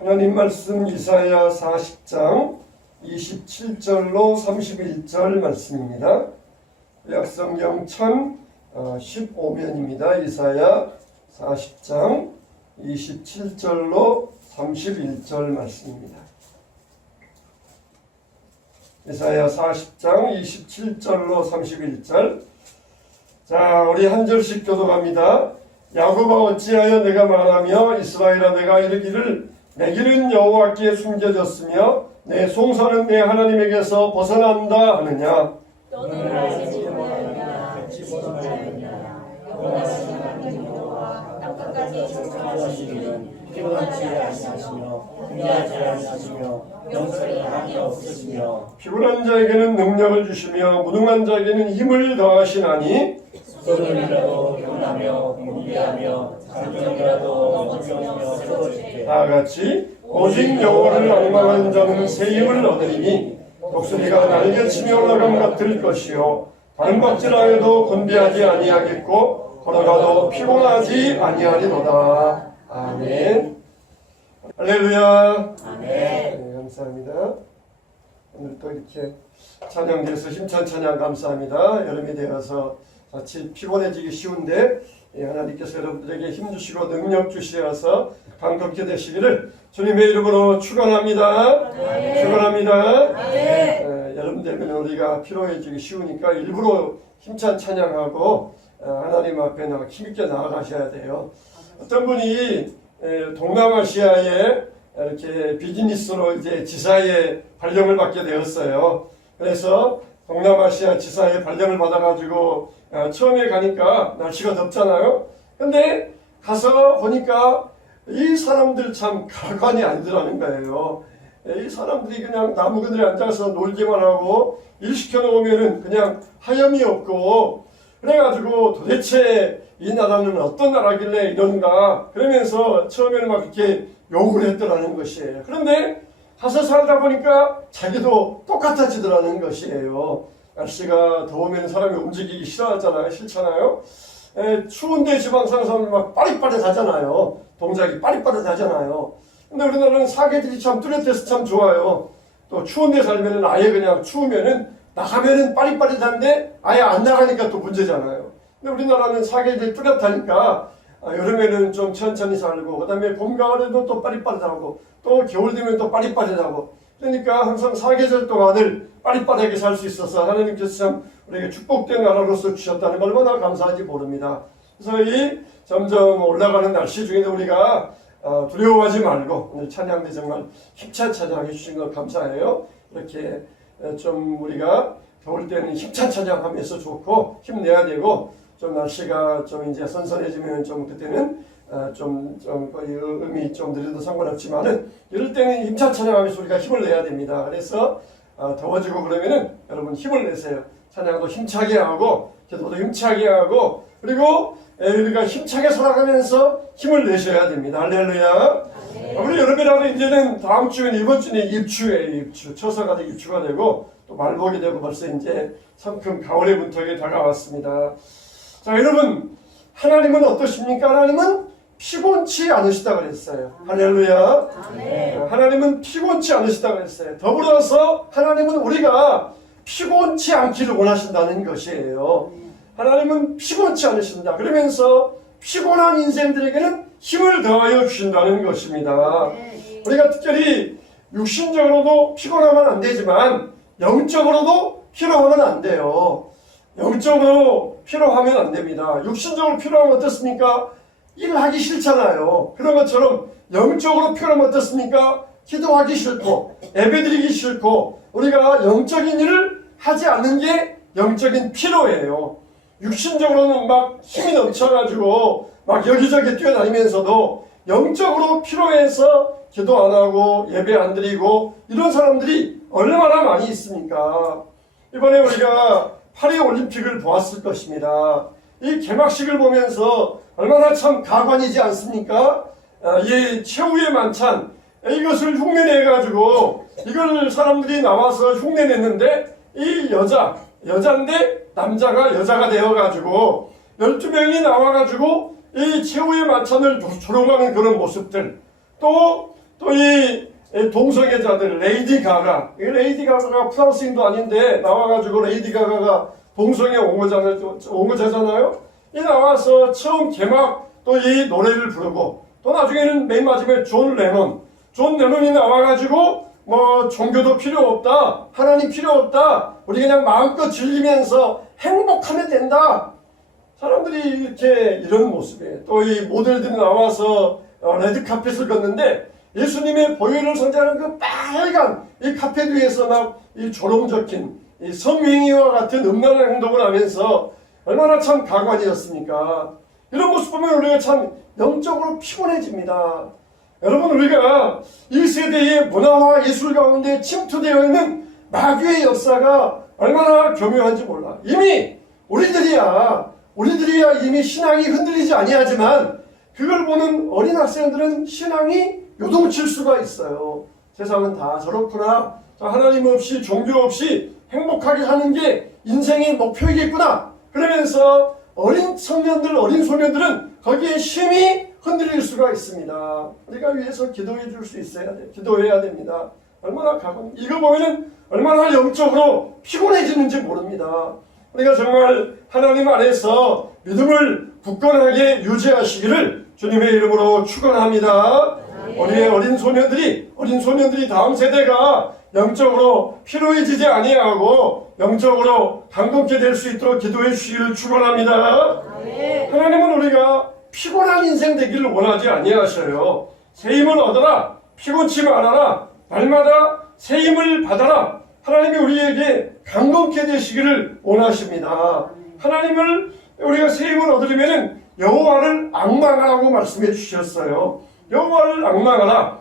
하나님 말씀 이사야 40장 27절로 31절 말씀입니다. 약성경 1015면입니다. 이사야 40장 27절로 31절 말씀입니다. 이사야 40장 27절로 31절. 자, 우리 한 절씩 교독합니다. 야곱아 어찌하여 내가 말하며 이스라엘아 내가 이르기를 내 길은 여호와께 숨겨졌으며 내 송사는 내 하나님에게서 벗어난다 하느냐. 너는 알지 못하였냐 듣지 못하였냐 영원하신 하나님 여호와 땅끝까지 창조하시기는 피곤하지 아니하시며 궁리하지 아니하시며 명철이 한이 없으시며 피곤한 자에게는 능력을 주시며 무능한 자에게는 힘을 더하시나니 소년이라도 피곤하며 궁리하며 장정이라도 넘어지며 세워지게 다같이 오직 여호와를 앙망하는 자는 새 힘을 얻으리니 독수리가 날개치며 올라감 같을 것이요 다른 박질하여도 곤비하지 아니하겠고 걸어가도 피곤하지 아니하리로다. 아멘. 할렐루야. 아멘. 네, 감사합니다. 오늘 또 이렇게 찬양돼서 힘찬 찬양 감사합니다. 여름이 되어서 자칫 피곤해지기 쉬운데 하나님께서 여러분들에게 힘 주시고 능력 주시어서 강건케 되시기를 주님의 이름으로 축원합니다. 축원합니다. 여름 되면 우리가 피로해지기 쉬우니까 일부러 힘찬 찬양하고 하나님 앞에 힘있게 나아가셔야 돼요. 어떤 분이 동남아시아에 이렇게 비즈니스로 이제 지사의 발령을 받게 되었어요. 그래서 동남아시아 지사의 발령을 받아가지고 처음에 가니까 날씨가 덥잖아요. 근데 가서 보니까 이 사람들 참 가관이 아니더라는 거예요. 이 사람들이 그냥 나무 그늘에 앉아서 놀기만 하고 일 시켜놓으면은 그냥 하염이 없고 그래가지고 도대체 이 나라는 어떤 나라길래 이런가 그러면서 처음에는 막 이렇게 욕을 했더라는 것이에요. 그런데 가서 살다 보니까 자기도 똑같아지더라는 것이에요. 날씨가 더우면 사람이 움직이기 싫어하잖아요. 싫잖아요. 추운데 지방산 사람들 막 빠릿빠릿하잖아요. 동작이 빠릿빠릿하잖아요. 근데 우리나라는 사계절이 참 뚜렷해서 참 좋아요. 또 추운데 살면은 아예 그냥 추우면은 나가면은 빠릿빠릿한데 아예 안 나가니까 또 문제잖아요. 근데 우리나라는 사계절이 뚜렷하니까 여름에는 좀 천천히 살고 그다음에 봄 가을에도 또 빠릿빠릿하고 또 겨울 되면 또 빠릿빠릿하고 그러니까 항상 사계절 동안을 빠릿빠릿하게 살 수 있어서 하나님께서 참 우리에게 축복된 나라로서 주셨다는 걸 얼마나 감사한지 모릅니다. 그래서 이 점점 올라가는 날씨 중에도 우리가 두려워하지 말고 오늘 찬양대 정말 힘찬 찬양해 주신 것 감사해요. 이렇게 좀 우리가 더울 때는 힘찬 찬양하면서 좋고 힘내야 되고 좀 날씨가 좀 이제 선선해지면 좀 그때는 좀 음이 좀 느려도 상관없지만은 이럴 때는 힘찬 찬양하면서 우리가 힘을 내야 됩니다. 그래서 더워지고 그러면은 여러분 힘을 내세요. 찬양도 힘차게 하고 기도도 힘차게 하고 그리고 우리가 힘차게 살아가면서 힘을 내셔야 됩니다. 할렐루야. 우리 여름이라도 이제는 다음 주면 이번 주는 입추예요. 입추. 처서가 되고 입추가 되고 또 말복이 되고 벌써 이제 성큼 가을의 문턱에 다가왔습니다. 자, 여러분 하나님은 어떠십니까? 하나님은 피곤치 않으시다 그랬어요. 할렐루야. 하나님은 피곤치 않으시다 그랬어요. 더불어서 하나님은 우리가 피곤치 않기를 원하신다는 것이에요. 하나님은 피곤치 않으신다. 그러면서 피곤한 인생들에게는 힘을 더하여 주신다는 것입니다. 우리가 특별히 육신적으로도 피곤하면 안 되지만 영적으로도 피로하면 안 돼요. 영적으로 피로하면 안 됩니다. 육신적으로 피로하면 어떻습니까? 일을 하기 싫잖아요. 그런 것처럼 영적으로 피로하면 어떻습니까? 기도하기 싫고 예배드리기 싫고 우리가 영적인 일을 하지 않는 게 영적인 피로예요. 육신적으로는 막 힘이 넘쳐가지고 막 여기저기 뛰어다니면서도 영적으로 피로해서 기도 안 하고 예배 안 드리고 이런 사람들이 얼마나 많이 있습니까? 이번에 우리가 파리 올림픽을 보았을 것입니다. 이 개막식을 보면서 얼마나 참 가관이지 않습니까? 이 최후의 만찬 이것을 흉내내가지고 이걸 사람들이 나와서 흉내냈는데 이 여자인데 남자가 여자가 되어가지고 12명이 나와가지고 이 최후의 만찬을 조롱하는 그런 모습들 또 또 이 동성애자들 레이디 가가, 이 레이디 가가가 프랑스인도 아닌데 나와가지고 레이디 가가가 동성애 옹호자잖아요. 이 나와서 처음 개막 또 이 노래를 부르고, 또 나중에는 맨 마지막에 존 레논이 나와가지고 뭐 종교도 필요 없다, 하나님 필요 없다, 우리 그냥 마음껏 즐기면서 행복하면 된다. 사람들이 이렇게 이런 모습에, 또 이 모델들이 나와서 레드카펫을 걷는데 예수님의 보혈을 상징하는 그 빨간 이 카펫 위에서 막 이 조롱 적힌 이 성행위와 같은 음란한 행동을 하면서 얼마나 참 가관이었습니까? 이런 모습 보면 우리가 참 영적으로 피곤해집니다. 여러분, 우리가 이 세대의 문화와 예술 가운데 침투되어 있는 마귀의 역사가 얼마나 교묘한지 몰라. 이미 우리들이야 이미 신앙이 흔들리지 아니하지만 그걸 보는 어린 학생들은 신앙이 요동칠 수가 있어요. 세상은 다 저렇구나. 하나님 없이 종교 없이 행복하게 하는 게 인생의 목표이겠구나. 그러면서 어린 청년들, 어린 소년들은 거기에 심히 흔들릴 수가 있습니다. 우리가 위해서 기도해 줄 수 있어야 돼. 기도해야 됩니다. 얼마나 가고 이거 보면은 얼마나 영적으로 피곤해지는지 모릅니다. 우리가 정말 하나님 안에서 믿음을 굳건하게 유지하시기를 주님의 이름으로 축원합니다. 우리의 어린 소년들이 다음 세대가 영적으로 피로해지지 아니하고 영적으로 강건케 될 수 있도록 기도해 주시기를 축원합니다. 하나님은 우리가 피곤한 인생 되기를 원하지 아니하셔요. 새 힘을 얻어라. 피곤치 말아라. 날마다 새 힘을 받아라. 하나님이 우리에게 강건케 되시기를 원하십니다. 하나님을 우리가 새 힘을 얻으려면 여호와를 앙망하라고 말씀해 주셨어요. 여호와를 앙망하라.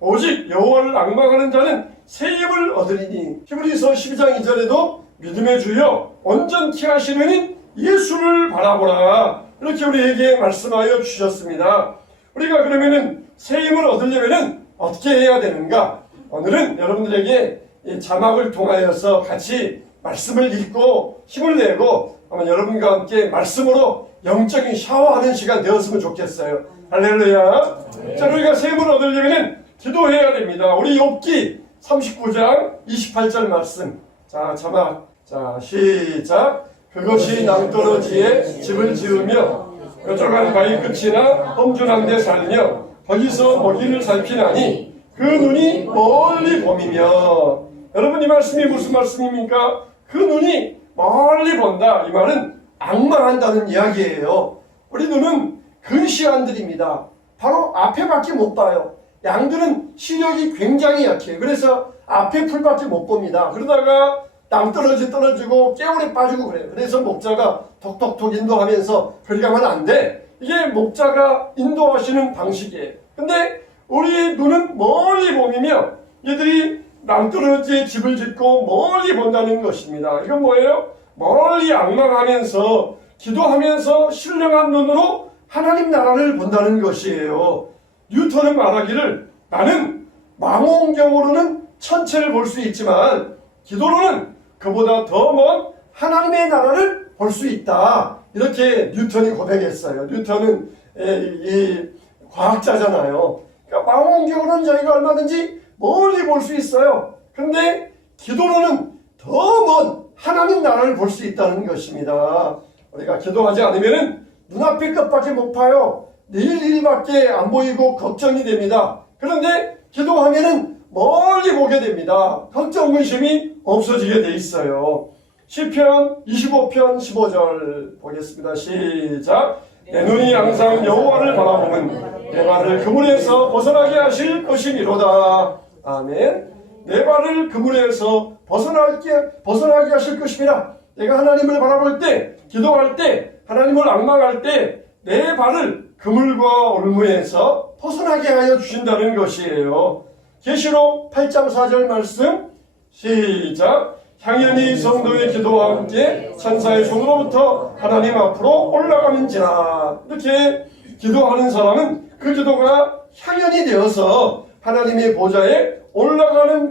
오직 여호와를 앙망하는 자는 새 힘을 얻으리니. 히브리서 12장 2절에도 믿음의 주여 온전케 하시는 인 예수를 바라보라. 이렇게 우리에게 말씀하여 주셨습니다. 우리가 그러면은 새 힘을 얻으려면은 어떻게 해야 되는가? 오늘은 여러분들에게 이 자막을 통하여서 같이 말씀을 읽고 힘을 내고 아마 여러분과 함께 말씀으로 영적인 샤워하는 시간 되었으면 좋겠어요. 할렐루야. 자, 우리가 새 힘을 얻으려면 기도해야 됩니다. 우리 욥기 39장 28절 말씀. 자, 자막. 자, 시작. 그것이 낭떠러지에 집을 지으며 뾰족한 바위 끝이나 험준한 데 살며 거기서 먹이를 살피나니 그 눈이 멀리 봄이며. 여러분, 이 말씀이 무슨 말씀입니까? 그 눈이 멀리 본다. 이 말은 앙망한다는 이야기예요. 우리 눈은 근시안들입니다. 바로 앞에밖에 못 봐요. 양들은 시력이 굉장히 약해요. 그래서 앞에 풀밖에 못 봅니다. 그러다가 떨어지고 깨울에 빠지고 그래요. 그래서 목자가 톡톡톡 인도하면서 그리 가면 안 돼. 이게 목자가 인도하시는 방식이에요. 근데 우리 눈은 멀리 봄이며 얘들이 낭떠러지에 집을 짓고 멀리 본다는 것입니다. 이건 뭐예요? 멀리 앙망하면서 기도하면서 신령한 눈으로 하나님 나라를 본다는 것이에요. 뉴턴은 말하기를 나는 망원경으로는 천체를 볼 수 있지만 기도로는 그보다 더 먼 하나님의 나라를 볼 수 있다. 이렇게 뉴턴이 고백했어요. 뉴턴은 이 과학자잖아요. 그러니까 망원경으로는 저희가 얼마든지 멀리 볼 수 있어요. 그런데 기도로는 더 먼 하나님 나라를 볼 수 있다는 것입니다. 우리가 기도하지 않으면 눈앞의 것밖에 못 봐요. 내일 일밖에 안 보이고 걱정이 됩니다. 그런데 기도하면은 멀리 보게 됩니다. 걱정 의심이 없어지게 돼 있어요. 시편 25편 15절 보겠습니다. 시작. 내 눈이 항상 여호와를 바라보면 내 발을 그물에서 벗어나게 하실 것이니로다. 아멘. 내 발을 그물에서 벗어나게 하실 것입니다. 내가 하나님을 바라볼 때, 기도할 때, 하나님을 앙망할 때 내 발을 그물과 올무에서 벗어나게 하여 주신다는 것이에요. 계시록 8장 4절 말씀 시작. 향연이 성도의 기도와 함께 천사의 손으로부터 하나님 앞으로 올라가는지라. 이렇게 기도하는 사람은 그 기도가 향연이 되어서 하나님의 보좌에 올라가는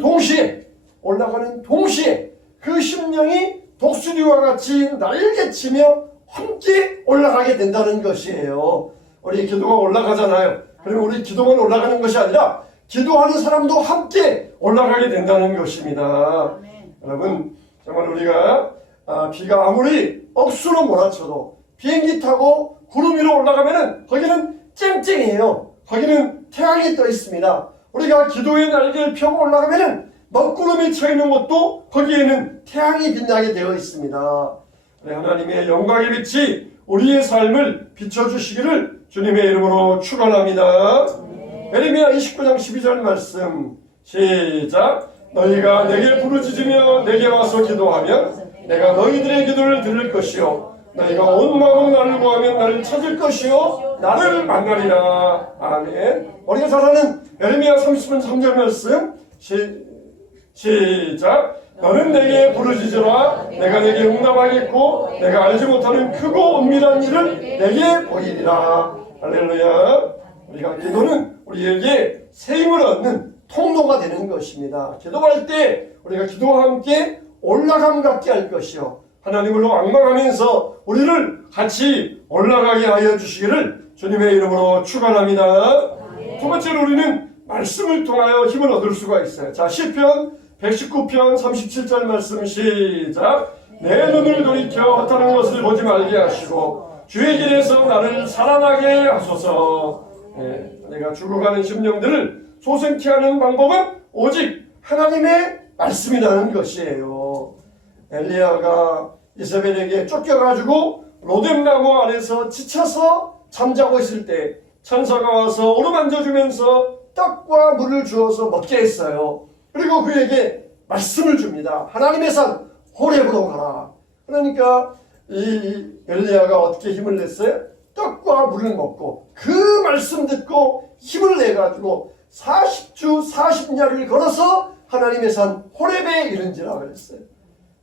동시에 그 심령이 독수리와 같이 날개치며 함께 올라가게 된다는 것이에요. 우리 기도가 올라가잖아요. 그러면 우리 기도만 올라가는 것이 아니라 기도하는 사람도 함께 올라가게 된다는 것입니다. 여러분, 정말 우리가 비가 아무리 억수로 몰아쳐도 비행기 타고 구름 위로 올라가면은 거기는 쨍쨍해요. 거기는 태양이 떠 있습니다. 우리가 기도의 날개를 펴고 올라가면은 먹구름이 쳐 있는 곳도 거기에는 태양이 빛나게 되어 있습니다. 하나님의 영광의 빛이 우리의 삶을 비춰주시기를 주님의 이름으로 축원합니다. 예레미야 29장 12절 말씀 시작. 너희가 내게 부르짖으며 내게 와서 기도하면 내가 너희들의 기도를 들을 것이요 너희가 온 마음으로 나를 구하면 나를 찾을 것이요 나를 만나리라. 아멘. 우리가 잘 아는 예레미야 30분 3절 말씀 시작. 너는 내게 부르짖으라. 내가 내게 응답하겠고 내가 알지 못하는 크고 은밀한 일을 내게 보이리라. 할렐루야. 우리가 기도는 우리에게 새 힘을 얻는 통로가 되는 것입니다. 기도할 때 우리가 기도와 함께 올라감 갖게 할 것이요 하나님으로 앙망하면서 우리를 같이 올라가게 하여 주시기를 주님의 이름으로 축원합니다. 두 번째로 우리는 말씀을 통하여 힘을 얻을 수가 있어요. 자, 시편 119편 37절 말씀 시작. 내 눈을 돌이켜 헛하는 것을 보지 말게 하시고 주의 길에서 나를 살아나게 하소서. 내가 죽어가는 심령들을 소생케 하는 방법은 오직 하나님의 말씀이라는 것이에요. 엘리야가 이세벨에게 쫓겨가지고 로뎀나무 아래서 지쳐서 잠자고 있을 때 천사가 와서 어루만져주면서 떡과 물을 주어서 먹게 했어요. 그리고 그에게 말씀을 줍니다. 하나님의 산 호렙으로 가라. 그러니까 이 엘리야가 어떻게 힘을 냈어요? 떡과 물을 먹고 그 말씀 듣고 힘을 내가지고 40주 40야를 걸어서 하나님의 산 호렙에 이른지라 그랬어요.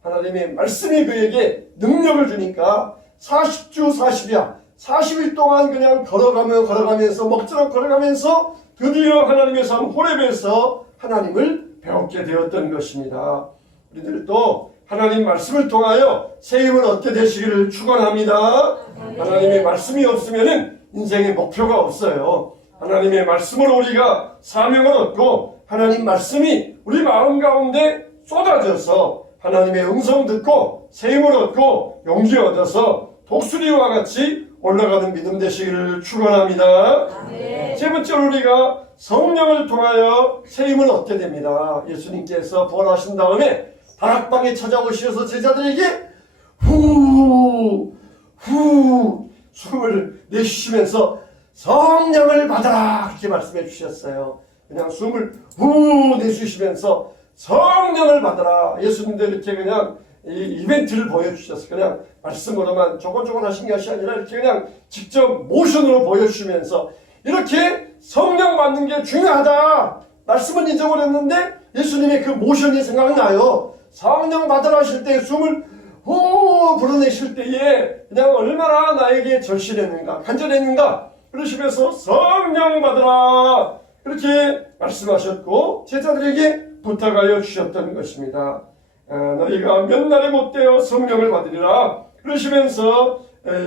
하나님의 말씀이 그에게 능력을 주니까 40주 40야 40일 동안 그냥 걸어가면서 먹지락 걸어가면서 드디어 하나님의 산 호렙에서 하나님을 배웠게 되었던 것입니다. 우리들도 하나님 말씀을 통하여 새 힘을 얻게 되시기를 축원합니다. 하나님의 말씀이 없으면 인생의 목표가 없어요. 하나님의 말씀으로 우리가 사명을 얻고 하나님 말씀이 우리 마음 가운데 쏟아져서 하나님의 음성 듣고 새 힘을 얻고 용기 얻어서 독수리와 같이 올라가는 믿음 되시기를 축원합니다. 세 번째로 우리가 성령을 통하여 새 힘을 얻게 됩니다. 예수님께서 부활하신 다음에 다락방에 찾아오셔서 제자들에게 후 숨을 내쉬시면서 성령을 받아라 그렇게 말씀해 주셨어요. 그냥 숨을 후 내쉬시면서 성령을 받아라. 예수님도 이렇게 그냥 이 이벤트를 보여주셨어요. 그냥 말씀으로만 조곤조곤 하신 것이 아니라 이렇게 그냥 직접 모션으로 보여주시면서 이렇게 성령 받는 게 중요하다. 말씀은 잊어버렸는데 예수님의 그 모션이 생각나요. 성령 받으라 하실 때 숨을 후 불어내실 때에 그냥 얼마나 나에게 절실했는가 간절했는가 그러시면서 성령 받으라 이렇게 말씀하셨고 제자들에게 부탁하여 주셨던 것입니다. 너희가 몇 날에 못되어 성령을 받으리라 그러시면서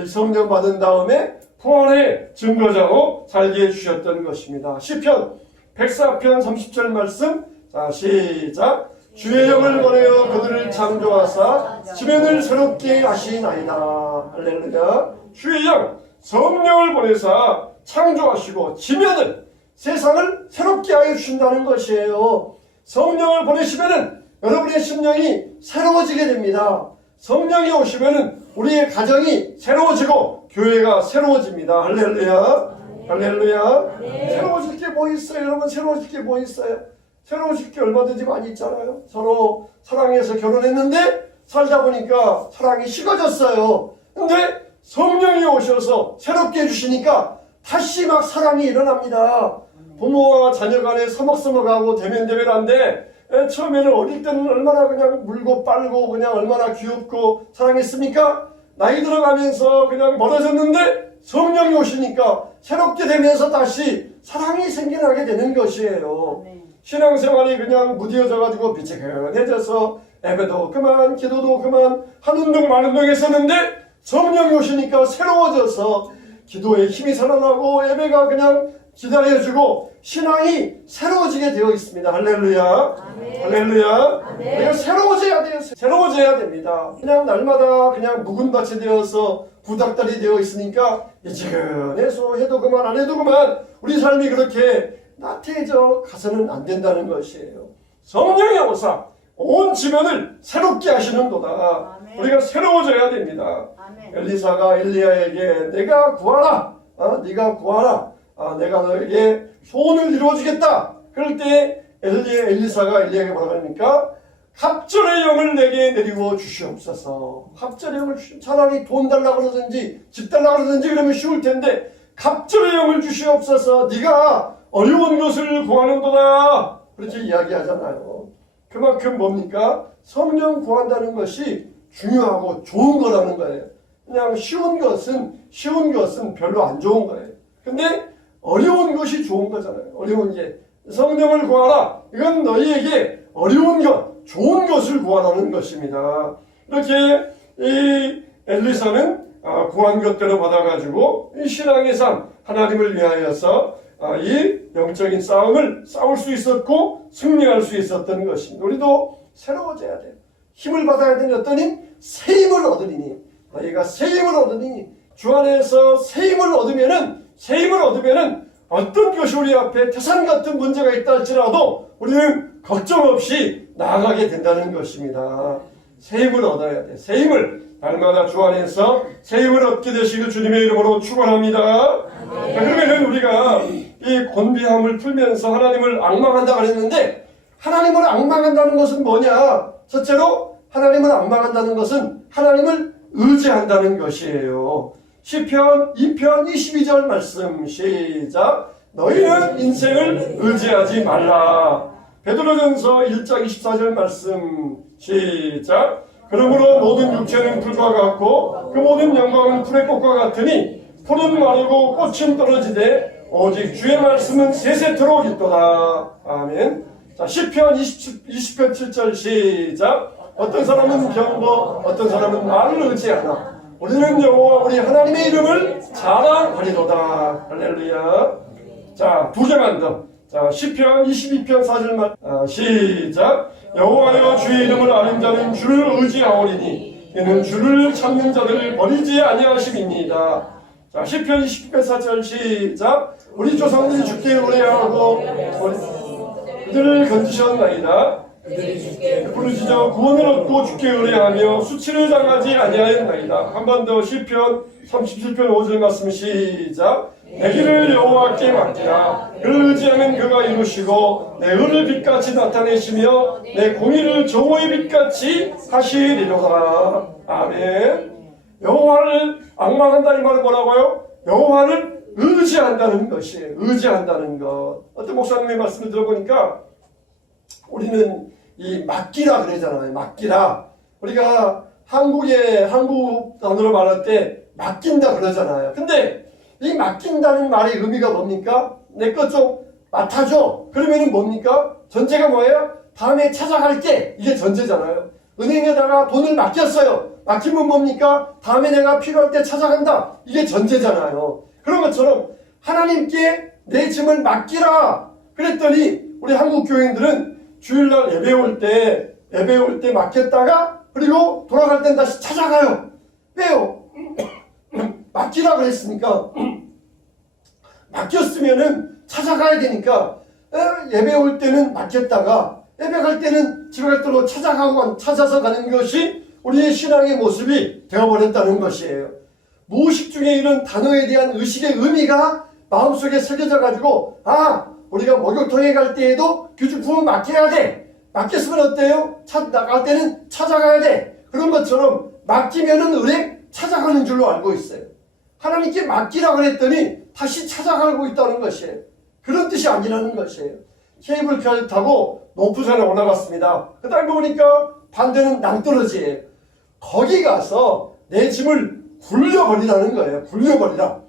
성령 받은 다음에 부활의 증거자로 살게 해주셨던 것입니다. 시편 104편 30절 말씀 자 시작. 주의 영을 보내어 그들을 창조하사 지면을 새롭게 하시나이다. 할렐루야. 주의 영 성령을 보내사 창조하시고 지면을 세상을 새롭게 하여 주신다는 것이에요. 성령을 보내시면은 여러분의 심령이 새로워지게 됩니다. 성령이 오시면은 우리의 가정이 새로워지고 교회가 새로워집니다. 할렐루야. 할렐루야. 새로워질 게 뭐 있어요? 여러분 새로워질 게 뭐 있어요? 새로워질 게 얼마든지 많이 있잖아요. 서로 사랑해서 결혼했는데 살다 보니까 사랑이 식어졌어요. 근데 성령이 오셔서 새롭게 해주시니까 다시 막 사랑이 일어납니다. 부모와 자녀 간에 서먹서먹하고 대면대면한데 처음에는 어릴 때는 얼마나 그냥 물고 빨고 그냥 얼마나 귀엽고 사랑했습니까? 나이 들어가면서 그냥 멀어졌는데 성령이 오시니까 새롭게 되면서 다시 사랑이 생겨나게 되는 것이에요. 신앙생활이 그냥 무뎌져가지고 비치근해져서 예배도 그만 기도도 그만 한운동 만운동 했었는데 성령이 오시니까 새로워져서 기도에 힘이 살아나고 예배가 그냥 기다려주고 신앙이 새로워지게 되어 있습니다. 할렐루야. 할렐루야. 내가 새로워져야 돼요. 새로워져야 됩니다. 그냥 날마다 그냥 묵은 밭이 되어서 구닥다리 되어 있으니까 이지근해서 해도 그만 안 해도 그만 우리 삶이 그렇게 나태해져 가서는 안 된다는 것이에요. 성령의 오사 온 지면을 새롭게 하시는도다. 우리가 새로워져야 됩니다. 엘리사가 엘리야에게 내가 구하라. 네가 구하라. 내가 너에게 소원을 이루어주겠다. 그럴 때 엘리사가 엘리야에게 뭐라고 합니까? 갑절의 영을 내게 내리고 주시옵소서. 갑절의 영을 차라리 돈 달라고 그러든지 집 달라고 그러든지 그러면 쉬울 텐데 갑절의 영을 주시옵소서. 네가 어려운 것을 구하는도다. 그렇게 이야기하잖아요. 그만큼 뭡니까? 성령 구한다는 것이 중요하고 좋은 거라는 거예요. 그냥 쉬운 것은 별로 안 좋은 거예요. 근데 어려운 것이 좋은 거잖아요. 어려운 게. 성령을 구하라. 이건 너희에게 어려운 것, 좋은 것을 구하라는 것입니다. 이렇게 이 엘리사는 구한 것대로 받아가지고 이 신앙의 삶, 하나님을 위하여서 이 영적인 싸움을 싸울 수 있었고 승리할 수 있었던 것입니다. 우리도 새로워져야 돼요. 힘을 받아야 되니 어떠니? 새 힘을 얻으리니. 너희가 새 힘을 얻으니 주 안에서 새 힘을 얻으면은 어떤 것이 우리 앞에 태산 같은 문제가 있다 할지라도 우리는 걱정 없이 나아가게 된다는 것입니다. 새 힘을 얻어야 돼. 새 힘을 날마다 주 안에서 새 힘을 얻게 되시길 주님의 이름으로 축원합니다. 자, 그러면은 우리가 이 곤비함을 풀면서 하나님을 앙망한다 그랬는데 하나님을 앙망한다는 것은 뭐냐? 첫째로 하나님을 앙망한다는 것은 하나님을 의지한다는 것이에요. 시편 2편 22절 말씀 시작. 너희는 인생을 의지하지 말라. 베드로전서 1장 24절 말씀 시작. 그러므로 모든 육체는 풀과 같고 그 모든 영광은 풀의 꽃과 같으니 풀은 마르고 꽃은 떨어지되 오직 주의 말씀은 세세토록 있도다. 아멘. 자, 시편 20편 7절 시작. 어떤 사람은 병거 어떤 사람은 말을 의지하나 우리는 여호와 우리 하나님의 이름을 자랑하리로다. 할렐루야. 자, 두 개만 더. 자, 시편 22편 4절 시작. 여호와여 주의 이름을 아는 자는 주를 의지하오리니 이는 주를 찾는 자들을 버리지 아니하심이니이다. 자, 시편 20편 4절 시작. 우리 조상들이 주께 의뢰하고 그들을 건지셨나이다. 부르짖어 구원을 얻고 주께 의뢰하며 수치를 당하지 아니하였나이다. 한 번 더 시편 37편 5절 말씀 시작. 내 길을 여호와께 맡기라. 그를 의지하면 그가 이루시고 내 의를 빛같이 나타내시며 내 공의를 정오의 빛같이 하시리로다. 아멘. 여호와를 앙망한다 이 말은 뭐라고요? 여호와를 의지한다는 것이에요. 의지한다는 것. 어떤 목사님의 말씀을 들어보니까 우리는 이 맡기라 그러잖아요. 맡기라. 우리가 한국 단어로 말할 때 맡긴다 그러잖아요. 근데 이 맡긴다는 말의 의미가 뭡니까? 내 것 좀 맡아줘. 그러면은 뭡니까? 전제가 뭐예요? 다음에 찾아갈게. 이게 전제잖아요. 은행에다가 돈을 맡겼어요. 맡기면 뭡니까? 다음에 내가 필요할 때 찾아간다. 이게 전제잖아요. 그런 것처럼 하나님께 내 짐을 맡기라. 그랬더니 우리 한국 교인들은 주일날 예배 올 때 맡겼다가 그리고 돌아갈 땐 다시 찾아가요. 왜요? 맡기라 그랬으니까 맡겼으면은 찾아가야 되니까 예배 올 때는 맡겼다가 예배 갈 때는 집에 갈 때로 찾아서 가는 것이 우리의 신앙의 모습이 되어버렸다는 것이에요. 무의식 중에 이런 단어에 대한 의식의 의미가 마음속에 새겨져 가지고 우리가 목욕탕에 갈 때에도 규칙품을 맡겨야 돼. 맡겼으면 어때요? 나갈 때는 찾아가야 돼. 그런 것처럼 맡기면은 은혜 찾아가는 줄로 알고 있어요. 하나님께 맡기라 그랬더니 다시 찾아가고 있다는 것이에요. 그런 뜻이 아니라는 것이에요. 케이블카를 타고 높은 산에 올라갔습니다. 그 다음에 보니까 반대는 낭떠러지예요. 거기 가서 내 짐을 굴려버리라는 거예요. 굴려버리라.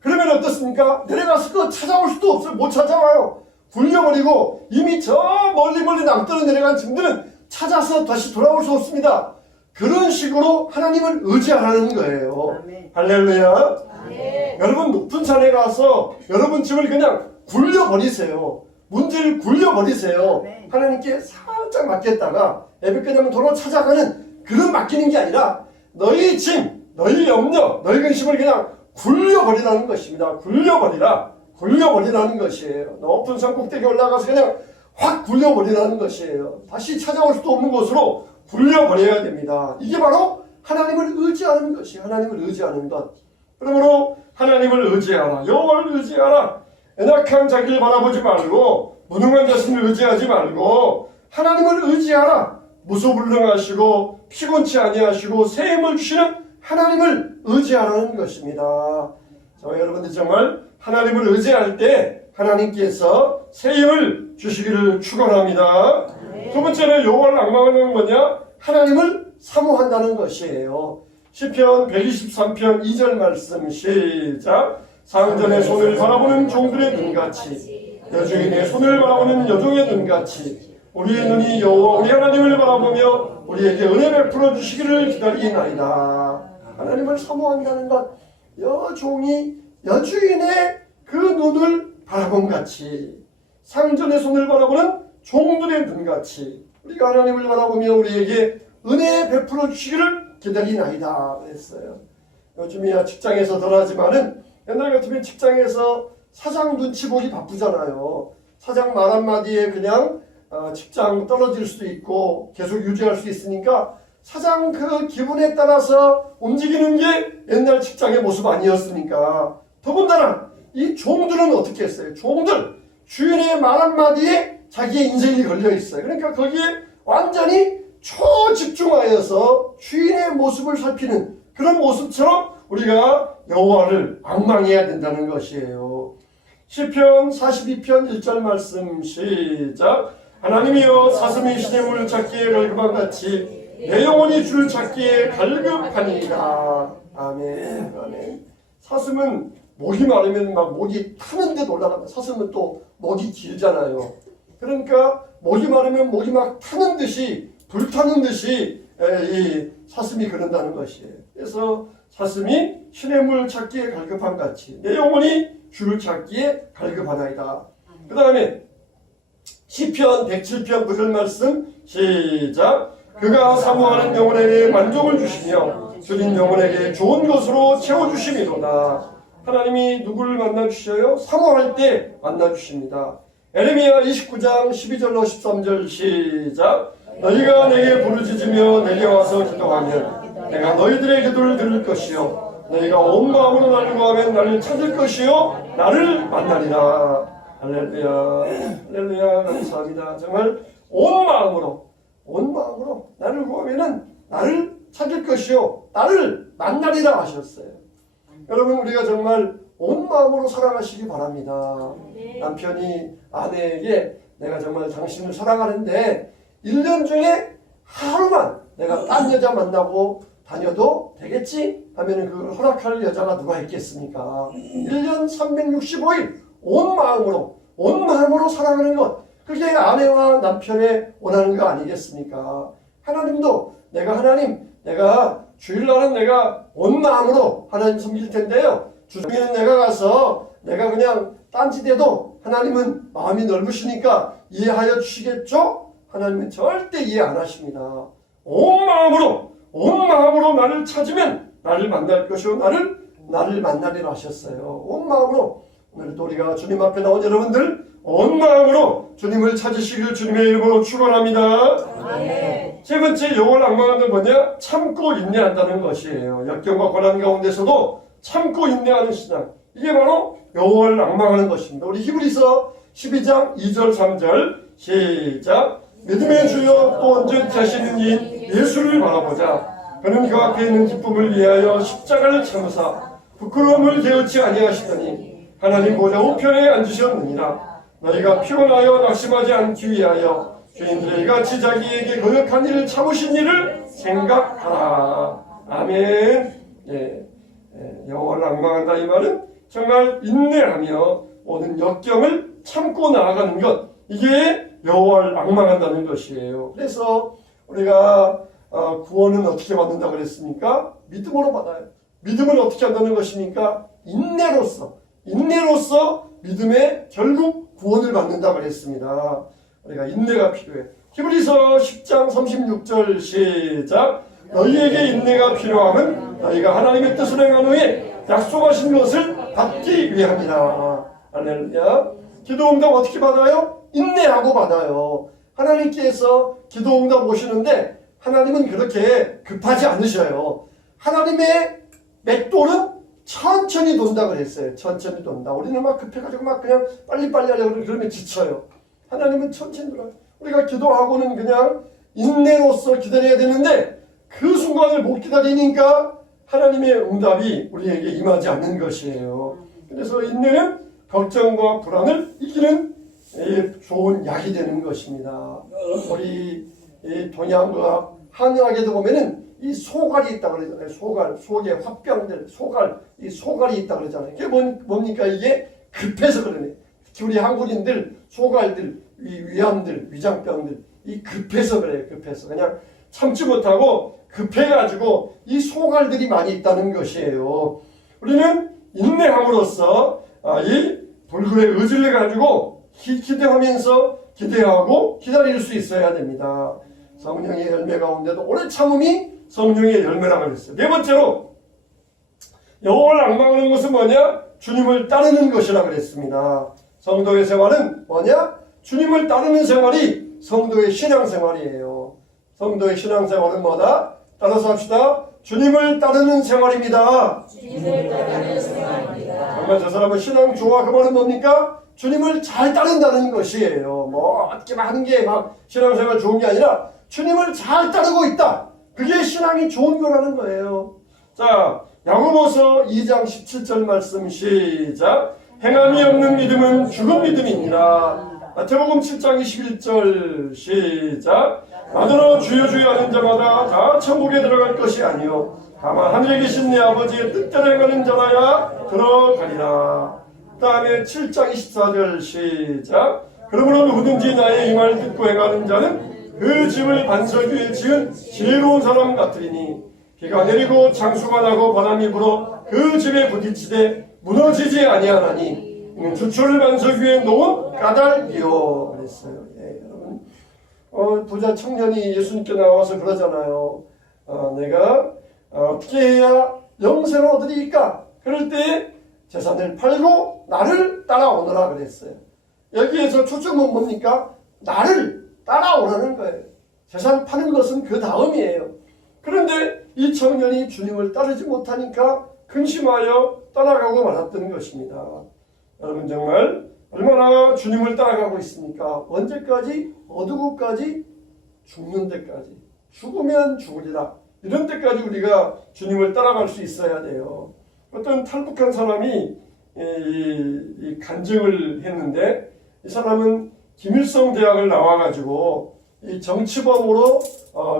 그러면 어떻습니까? 내려가서 그거 찾아올 수도 없어요. 못 찾아와요. 굴려버리고 이미 저 멀리 낭떠러 내려간 짐들은 찾아서 다시 돌아올 수 없습니다. 그런 식으로 하나님을 의지하라는 거예요. 아멘. 할렐루야. 아멘. 여러분 높은 산에 가서 여러분 짐을 그냥 굴려버리세요. 문제를 굴려버리세요. 하나님께 살짝 맡겼다가 예배 끝나면 도로 찾아가는 그런 맡기는 게 아니라 너희 짐, 너희 염려, 너희 근심을 그냥 굴려버리라는 것입니다. 굴려버리라는 것이에요. 높은 산 꼭대기에 올라가서 그냥 확 굴려버리라는 것이에요. 다시 찾아올 수도 없는 곳으로 굴려버려야 됩니다. 이게 바로 하나님을 의지하는 것이 하나님을 의지하는 것. 그러므로 하나님을 의지하라. 여호와를 의지하라. 연약한 자기를 바라보지 말고 무능한 자신을 의지하지 말고 하나님을 의지하라. 무소불능하시고 피곤치 아니하시고 새 힘을 주시는 하나님을 의지하라는 것입니다. 저와 여러분들 정말 하나님을 의지할 때 하나님께서 새 힘을 주시기를 축원합니다. 두 번째는 여호와를 앙망하는 뭐냐? 하나님을 사모한다는 것이에요. 시편 123편 2절 말씀 시작. 상전의 손을 바라보는 종들의 눈같이 여주인의 손을 바라보는 여종의 눈같이 우리의 눈이 여호와 우리 하나님을 바라보며 우리에게 은혜 베풀어 주시기를 기다리나이다. 하나님을 사모한다는 것, 여종이 여주인의 그 눈을 바라본 같이 상전의 손을 바라보는 종들의 눈같이 우리가 하나님을 바라보며 우리에게 은혜 베풀어 주시기를 기다리나이다 그랬어요. 요즘이야 직장에서 덜하지만은 옛날 같으면 직장에서 사장 눈치 보기 바쁘잖아요. 사장 말 한마디에 그냥 직장 떨어질 수도 있고 계속 유지할 수 있으니까 사장 그 기분에 따라서 움직이는 게 옛날 직장의 모습 아니었습니까? 더군다나 이 종들은 어떻게 했어요? 종들 주인의 말 한마디에 자기의 인생이 걸려 있어요. 그러니까 거기에 완전히 초집중하여서 주인의 모습을 살피는 그런 모습처럼 우리가 여호와를 앙망해야 된다는 것이에요. 시편 42편 1절 말씀 시작. 하나님이여 사슴이 시냇물 찾기에 갈급한 같이 내 영혼이 주를 찾기에 갈급하니이다. 아멘. 아멘. 사슴은 목이 마르면 막 목이 타는 데도 올라간다. 사슴은 또 목이 길잖아요. 그러니까 목이 마르면 목이 막 타는 듯이 불타는 듯이 이 사슴이 그런다는 것이에요. 그래서 사슴이 시냇물 찾기에 갈급한 같이 내 영혼이 주를 찾기에 갈급하나이다. 그 다음에 시편 107편 9절 말씀 시작. 그가 사모하는 영혼에게 만족을 주시며 줄인 영혼에게 좋은 것으로 채워주심이로다. 하나님이 누구를 만나주셔요? 사모할 때 만나주십니다. 에레미야 29장 12절로 13절 시작. 너희가 내게 부르짖으며 내게 와서 기도하면 내가 너희들의 기도를 들을 것이요 너희가 온 마음으로 나를 구하면 나를 찾을 것이요 나를 만나리라. 할렐루야. 할렐루야. 감사합니다. 정말 온 마음으로 나를 구하면은 나를 찾을 것이요 나를 만나리라 하셨어요. 여러분 우리가 정말 온 마음으로 사랑하시기 바랍니다. 남편이 아내에게 내가 정말 당신을 사랑하는데 1년 중에 하루만 내가 딴 여자 만나고 다녀도 되겠지? 하면은 그걸 허락할 여자가 누가 있겠습니까? 1년 365일 온 마음으로 사랑하는 것, 그게 아내와 남편의 원하는 거 아니겠습니까? 하나님도 내가 주일날은 내가 온 마음으로 하나님 섬길 텐데요. 주중에는 내가 가서 내가 그냥 딴짓해도 하나님은 마음이 넓으시니까 이해하여 주시겠죠? 하나님은 절대 이해 안 하십니다. 온 마음으로 나를 찾으면 나를 만날 것이요 나를 만나리라 하셨어요. 온 마음으로 오늘도 우리가 주님 앞에 나온 여러분들 온 마음으로 주님을 찾으시길 주님의 이름으로 축원합니다. 세 번째 여호와를 앙망하는 뭐냐? 참고 인내한다는 것이에요. 역경과 고난 가운데서도 참고 인내하는 신앙, 이게 바로 여호와를 앙망하는 것입니다. 우리 히브리서 12장 2절 3절 시작. 믿음의 주여 또 언제 자신인 예수를 바라보자. 그는 그 앞에 있는 기쁨을 위하여 십자가를 참으사 부끄러움을 게으치 아니하시더니 하나님 보좌 우편에 앉으셨느니라. 너희가 피곤하여 낙심하지 않기 위하여 주인들의 같이 자기에게 거역한 일을 참으신 일을 생각하라. 아멘. 여호와를 앙망한다 이 말은 정말 인내하며 모든 역경을 참고 나아가는 것, 이게 여호와를 앙망한다는 것이에요. 그래서 우리가 구원은 어떻게 받는다 그랬습니까? 믿음으로 받아요. 믿음을 어떻게 한다는 것입니까? 인내로서 인내로서 믿음의 결국 구원을 받는다 그랬습니다. 우리가 인내가 필요해. 히브리서 10장 36절 시작. 너희에게 인내가 필요함은 너희가 하나님의 뜻을 행한 후에 약속하신 것을 받기 위함이라. 할렐루야. 기도 응답 어떻게 받아요? 인내하고 받아요. 하나님께서 기도 응답 오시는데 하나님은 그렇게 급하지 않으셔요. 하나님의 맷돌은 천천히 돈다 그랬어요. 천천히 돈다. 우리는 막 급해가지고 막 그냥 빨리빨리 하려고 그러면 지쳐요. 하나님은 천천히 돌아요. 우리가 기도하고는 그냥 인내로서 기다려야 되는데 그 순간을 못 기다리니까 하나님의 응답이 우리에게 임하지 않는 것이에요. 그래서 인내는 걱정과 불안을 이기는 좋은 약이 되는 것입니다. 우리 동양의학, 한의학에도 보면은 이 소갈이 있다 그러잖아요. 소갈, 속에 화병들, 소갈, 이 소갈이 있다 그러잖아요. 그게 뭡니까? 이게 급해서 그러네. 우리 한국인들, 소갈들, 위암들, 위장병들, 이 급해서 그래요. 급해서. 그냥 참지 못하고 급해가지고 이 소갈들이 많이 있다는 것이에요. 우리는 인내함으로써 이 불굴의 의지를 가지고 기대하면서 기대하고 기다릴 수 있어야 됩니다. 성령의 열매 가운데도 오래 참음이 성령의 열매라고 그랬어요. 네 번째로 여호와를 앙망하는 것은 뭐냐? 주님을 따르는 것이라고 그랬습니다. 성도의 생활은 뭐냐? 주님을 따르는 생활이 성도의 신앙생활이에요. 성도의 신앙생활은 뭐다? 따라서 합시다. 주님을 따르는 생활입니다. 주님을 따르는 생활입니다. 정말 저 사람은 신앙 좋아. 그 말은 뭡니까? 주님을 잘 따른다는 것이에요. 뭐 어떻게 하는 게 막 신앙생활 좋은 게 아니라 주님을 잘 따르고 있다. 그게 신앙이 좋은 거라는 거예요. 자, 야고보서 2장 17절 말씀 시작. 행함이 없는 믿음은 죽은 믿음이니라. 마태복음 7장 21절 시작. 나더러 주여 주여 하는 자마다 다 천국에 들어갈 것이 아니요 다만 하늘에 계신 내 아버지의 뜻대로 행하는 자라야 들어가리라. 그 다음에 7장 24절 시작. 그러므로 누구든지 나의 이 말을 듣고 행하는 자는 그 집을 반석 위에 지은 지혜로운 사람 같으리니 비가 내리고 장수가 나고 바람이 불어 그 집에 부딪히되 무너지지 아니하나니 주초를 반석 위에 놓은 까닭이요 그랬어요. 예, 여러분 부자 청년이 예수님께 나와서 그러잖아요. 내가 어떻게 해야 영생을 얻으리까? 그럴 때 재산을 팔고 나를 따라오너라 그랬어요. 여기에서 초점은 뭡니까? 나를 따라오라는 거예요. 재산 파는 것은 그 다음이에요. 그런데 이 청년이 주님을 따르지 못하니까 근심하여 떠나가고 말았던 것입니다. 여러분 정말 얼마나 주님을 따라가고 있습니까? 언제까지? 어두고까지? 죽는 데까지. 죽으면 죽으리라. 이런 때까지 우리가 주님을 따라갈 수 있어야 돼요. 어떤 탈북한 사람이 이 간증을 했는데 이 사람은 김일성 대학을 나와가지고 이 정치범으로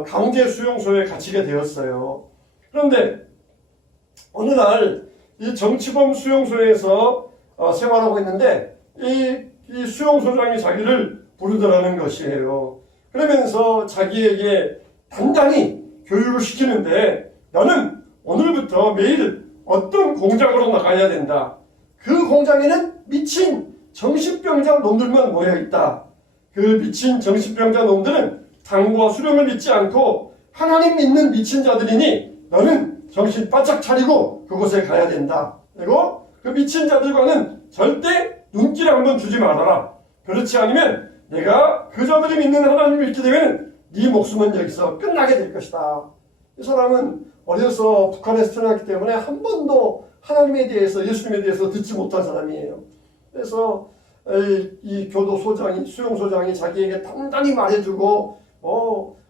강제 수용소에 갇히게 되었어요. 그런데 어느 날 이 정치범 수용소에서 생활하고 있는데 이 수용소장이 자기를 부르더라는 것이에요. 그러면서 자기에게 단단히 교육을 시키는데 너는 오늘부터 매일 어떤 공장으로 나가야 된다. 그 공장에는 미친 정신병자 놈들만 모여있다. 그 미친 정신병자 놈들은 당과 수령을 믿지 않고 하나님 믿는 미친 자들이니 너는 정신 바짝 차리고 그곳에 가야 된다. 그리고 그 미친 자들과는 절대 눈길 한번 주지 말아라. 그렇지 않으면 내가 그 자들이 믿는 하나님을 믿게 되면 네 목숨은 여기서 끝나게 될 것이다. 이 사람은 어려서 북한에서 태어났기 때문에 한 번도 하나님에 대해서 예수님에 대해서 듣지 못한 사람이에요. 그래서 이 교도소장이 수용소장이 자기에게 단단히 말해주고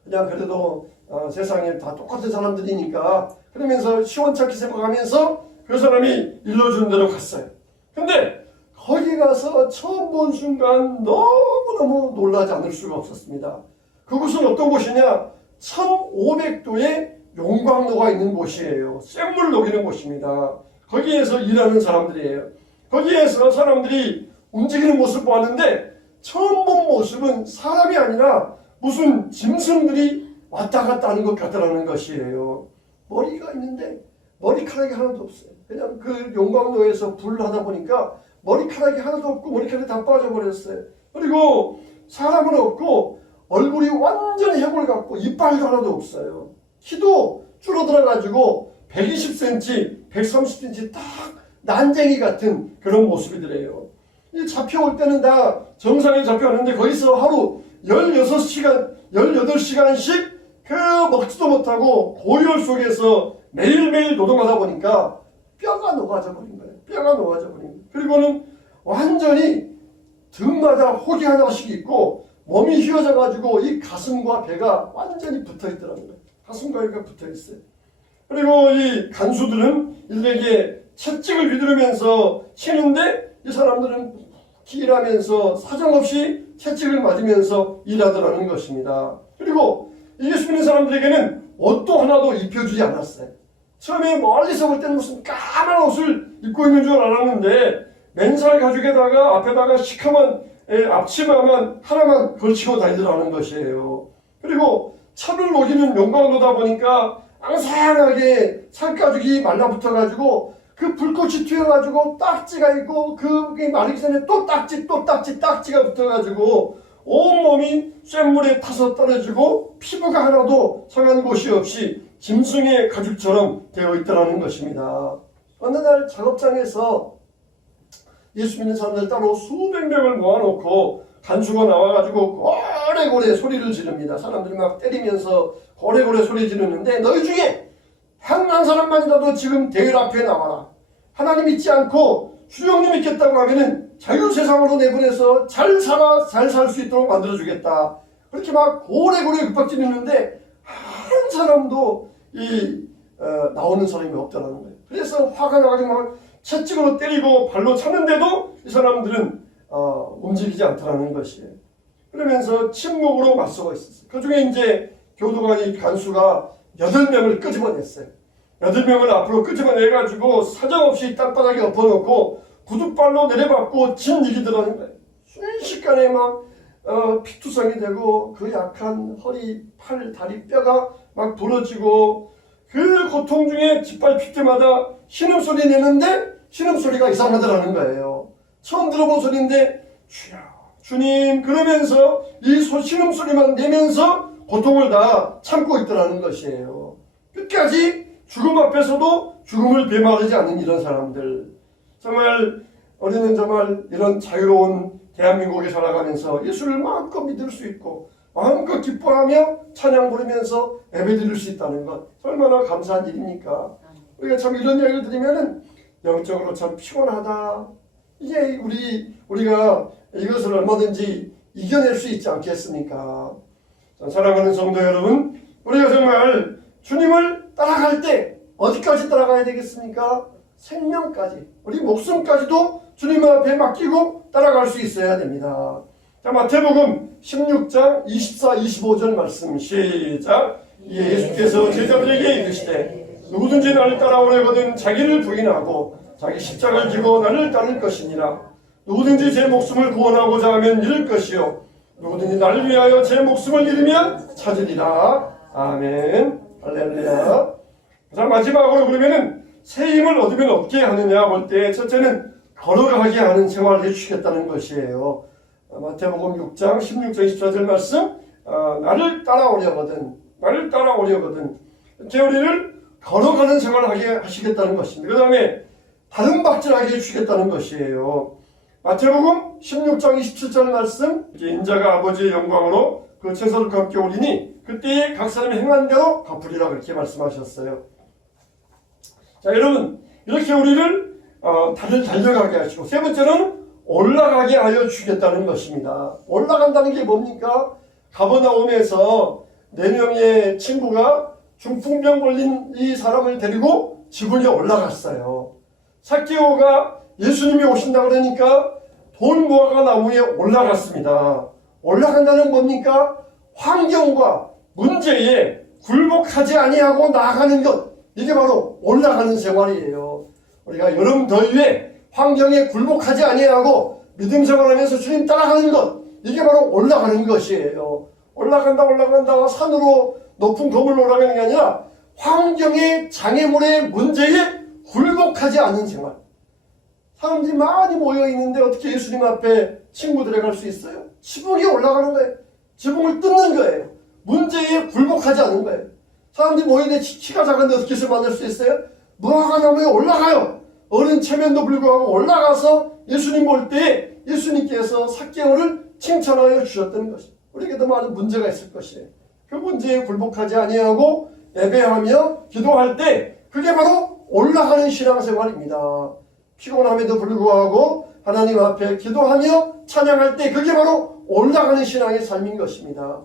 그냥 그래도 세상에 다 똑같은 사람들이니까 그러면서 시원찮게 생각하면서 그 사람이 일러주는 대로 갔어요. 근데 거기 가서 처음 본 순간 너무너무 놀라지 않을 수가 없었습니다. 그곳은 어떤 곳이냐? 1500도의 용광로가 있는 곳이에요. 쇳물을 녹이는 곳입니다. 거기에서 일하는 사람들이에요. 거기에서 사람들이 움직이는 모습을 보았는데 처음 본 모습은 사람이 아니라 무슨 짐승들이 왔다 갔다 하는 것 같다라는 것이에요. 머리가 있는데 머리카락이 하나도 없어요. 그냥 그 용광로에서 불을 하다 보니까 머리카락이 하나도 없고 머리카락이 다 빠져버렸어요. 그리고 사람은 없고 얼굴이 완전히 해골 같고 이빨도 하나도 없어요. 키도 줄어들어가지고 120cm, 130cm 딱 난쟁이 같은 그런 모습이더래요. 이 잡혀올 때는 다 정상에 잡혀왔는데 거기서 하루 16시간, 18시간씩 그 먹지도 못하고 고열 속에서 매일매일 노동하다 보니까 뼈가 녹아져 버린 거예요. 뼈가 녹아져 버린 거예요. 그리고는 완전히 등마다 혹이 하나씩 있고 몸이 휘어져 가지고 이 가슴과 배가 완전히 붙어 있더라고요. 가슴과 배가 붙어 있어요. 그리고 이 간수들은 일에게 채찍을 휘두르면서 치는데 이 사람들은 일하면서 사정없이 채찍을 맞으면서 일하더라는 것입니다. 그리고 예수 믿는 사람들에게는 옷도 하나도 입혀주지 않았어요. 처음에 멀리서 볼 때는 무슨 까만 옷을 입고 있는 줄 알았는데 맨살 가죽에다가 앞에다가 시커먼 앞치마만 하나만 걸치고 다니더라는 것이에요. 그리고 철을 녹이는 용광로다 보니까 앙상하게 살가죽이 말라붙어가지고 그 불꽃이 튀어가지고 딱지가 있고 그게 마르기 전에 또 딱지가 붙어가지고 온몸이 쇳물에 타서 떨어지고 피부가 하나도 상한 곳이 없이 짐승의 가죽처럼 되어 있더라는 것입니다. 어느 날 작업장에서 예수 믿는 사람들 따로 수백 명을 모아놓고 간수가 나와가지고 고래고래 소리를 지릅니다. 사람들이 막 때리면서 고래고래 소리 지르는데 너희 중에 한 사람만이라도 지금 대열 앞에 나와라. 하나님 믿지 않고 주영님 믿겠다고 하면은 자유세상으로 내보내서 잘 살 수 있도록 만들어주겠다. 그렇게 막 고래고래 윽박지르는데 한 사람도 나오는 사람이 없더라는 거예요. 그래서 화가 나가지고 막 채찍으로 때리고 발로 차는데도 이 사람들은 움직이지 않더라는 것이에요. 그러면서 침묵으로 맞서고 있었어요. 그 중에 이제 교도관이 간수가 8명을 끄집어냈어요. 8명을 앞으로 끄집어내가지고 사정없이 땅바닥에 엎어놓고 구두발로 내려받고 진 일이더라는 거예요. 순식간에 막 피투성이 되고 그 약한 허리, 팔, 다리 뼈가 막 부러지고 그 고통 중에 짓밟힐 때마다 신음소리 내는데 신음소리가 이상하더라는 거예요. 처음 들어본 소리인데 주여, 주님 그러면서 이 신음소리만 내면서 고통을 다 참고 있더라는 것이에요. 끝까지 죽음 앞에서도 죽음을 배말하지 않는 이런 사람들. 정말 우리는 정말 이런 자유로운 대한민국에 살아가면서 예수를 마음껏 믿을 수 있고 마음껏 기뻐하며 찬양 부르면서 예배드릴 수 있다는 것 얼마나 감사한 일입니까? 우리가 참 이런 이야기를 들으면은 영적으로 참 피곤하다. 이제 우리가 이것을 얼마든지 이겨낼 수 있지 않겠습니까? 사랑하는 성도 여러분, 우리가 정말 주님을 따라갈 때 어디까지 따라가야 되겠습니까? 생명까지, 우리 목숨까지도 주님 앞에 맡기고 따라갈 수 있어야 됩니다. 자, 마태복음 16장 24, 25절 말씀 시작. 예수께서 제자들에게 이르시되 누구든지 나를 따라오려거든 자기를 부인하고 자기 십자가를 지고 나를 따를 것이니라. 누구든지 제 목숨을 구원하고자 하면 잃을 것이요 누구든지 나를 위하여 제 목숨을 잃으면 찾으리라. 아멘. 할렐루야. 자, 마지막으로 그러면은 새 힘을 얻으면 어떻게 하느냐 볼 때 첫째는 걸어가게 하는 생활을 해주시겠다는 것이에요. 마태복음 6장 16절 24절 말씀 나를 따라오려거든 이렇게 우리를 걸어가는 생활을 하게 하시겠다는 것입니다. 그 다음에 다른 박질하게 해주시겠다는 것이에요. 마태복음 16장 27절 말씀 인자가 아버지의 영광으로 그 천사들과 함께 오리니 그때에 각 사람이 행한 대로 갚으리라 그렇게 말씀하셨어요. 자, 여러분 이렇게 우리를 달려가게 하시고 세 번째는 올라가게 하여 주겠다는 것입니다. 올라간다는 게 뭡니까? 가버나움에서 4명의 친구가 중풍병 걸린 이 사람을 데리고 지붕에 올라갔어요. 삭개오가 예수님이 오신다 그러니까 돌무화과 나무에 올라갔습니다. 올라간다는 뭡니까? 환경과 문제에 굴복하지 아니하고 나아가는 것, 이게 바로 올라가는 생활이에요. 우리가 여름 더위에 환경에 굴복하지 아니하고 믿음 생활하면서 주님 따라가는 것, 이게 바로 올라가는 것이에요. 올라간다 산으로 높은 건물로 올라가는 게 아니라 환경의 장애물의 문제에 굴복하지 않는 생활. 사람들이 많이 모여 있는데 어떻게 예수님 앞에 친구들에 갈 수 있어요? 지붕이 올라가는 거예요. 지붕을 뜯는 거예요. 문제에 굴복하지 않는 거예요. 사람들이 모이는데 키가 작은데 어떻게 예수를 만날 수 있어요? 무화과 나무에 올라가요. 어른 체면도 불구하고 올라가서 예수님 볼 때 예수님께서 삭개오를 칭찬하여 주셨다는 것입니다. 우리에게도 많은 문제가 있을 것이에요. 그 문제에 굴복하지 아니하고 예배하며 기도할 때 그게 바로 올라가는 신앙생활입니다. 피곤함에도 불구하고 하나님 앞에 기도하며 찬양할 때 그게 바로 올라가는 신앙의 삶인 것입니다.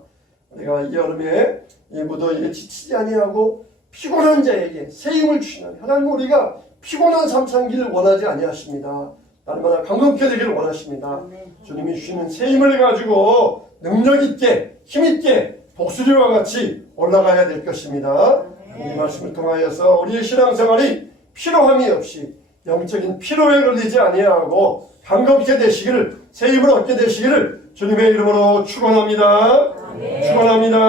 우리가 이 여름에 이 무더위에 지치지 아니하고 피곤한 자에게 새 힘을 주시는 하나님, 우리가 피곤한 삶 살기를 원하지 아니하십니다. 날마다 강건케 되기를 원하십니다. 주님이 주시는 새 힘을 가지고 능력 있게 힘 있게 독수리와 같이 올라가야 될 것입니다. 이 말씀을 통하여서 우리의 신앙생활이 피로함이 없이 영적인 피로에 걸리지 아니하고 강건케 되시기를, 새 힘을 얻게 되시기를 주님의 이름으로 축원합니다. 축원합니다.